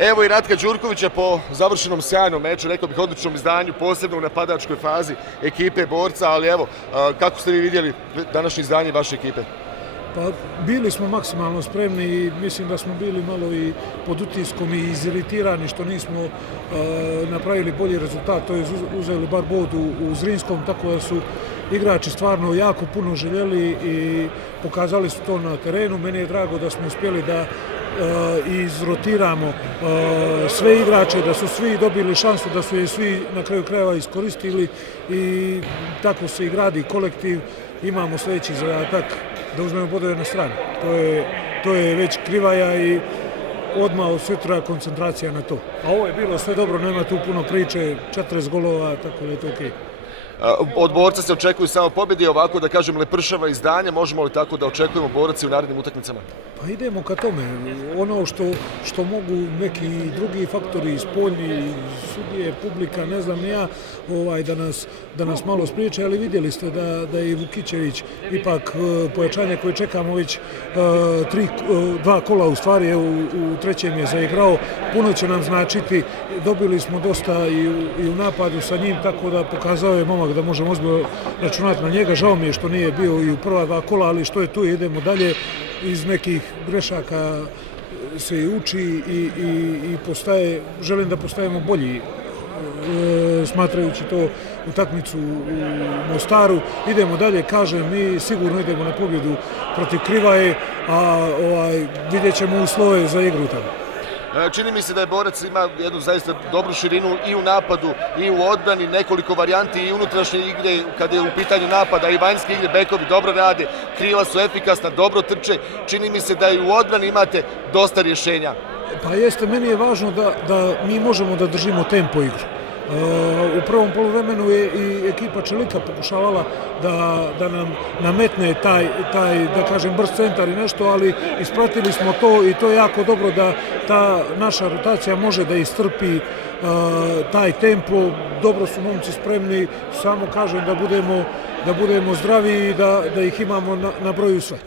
Evo i Ratka Đurkovića po završenom sjajnom meču, rekao bih odličnom izdanju, posebno u napadačkoj fazi ekipe Borca, ali evo, kako ste vi vidjeli današnje izdanje vaše ekipe? Pa bili smo maksimalno spremni i mislim da smo bili malo i pod utiskom i iziritirani što nismo napravili bolji rezultat, to je uzeli bar bod u Zrinskom, tako da su igrači stvarno jako puno željeli i pokazali su to na terenu. Meni je drago da smo uspjeli da izrotiramo sve igrače, da su svi dobili šansu, da su je svi na kraju krajeva iskoristili i tako se i gradi kolektiv. Imamo sljedeći zadatak da uzmemo bodove na stranu. To je već Krivaja i odmah od sutra koncentracija na to. A ovo je bilo sve dobro, nema tu puno priče, 40 golova, tako da je to okej. Od Borca se očekuju samo pobjede, ovako da kažem lepršava izdanje, možemo li tako da očekujemo Borac i u narednim utakmicama? Pa idemo ka tome. Ono što mogu neki drugi faktori, spoljni, sudije, publika, ne znam ja, da nas malo spriječe, ali vidjeli ste da je Vukićević ipak pojačanje koje čekamo već dva kola u stvari, u trećem je zaigrao, puno će nam značiti, dobili smo dosta i u napadu sa njim, tako da pokazao je momak da možemo ozbiljno računati na njega. Žao mi je što nije bio i u prva dva kola, ali što je tu, idemo dalje. Iz nekih grešaka se i uči i želim da postajemo bolji, smatrajući to utakmicu u Mostaru. Idemo dalje, kažem, mi sigurno idemo na pobjedu protiv Krivaje, a vidjet ćemo uslove za igru tamo. Čini mi se da je Borac ima jednu zaista dobru širinu i u napadu i u odbrani, nekoliko varijanti i unutrašnje igre kad je u pitanju napada i vanjske igre, bekovi dobro rade, krila su efikasna, dobro trče. Čini mi se da i u odbrani imate dosta rješenja. Pa jeste, meni je važno da mi možemo da držimo tempo igru. U prvom poluvremenu je i ekipa Čelika pokušavala da nam nametne taj da kažem brz centar i nešto, ali ispratili smo to i to je jako dobro da ta naša rotacija može da istrpi taj tempo. Dobro su momci spremni, samo kažem da budemo zdravi i da ih imamo na broju sve.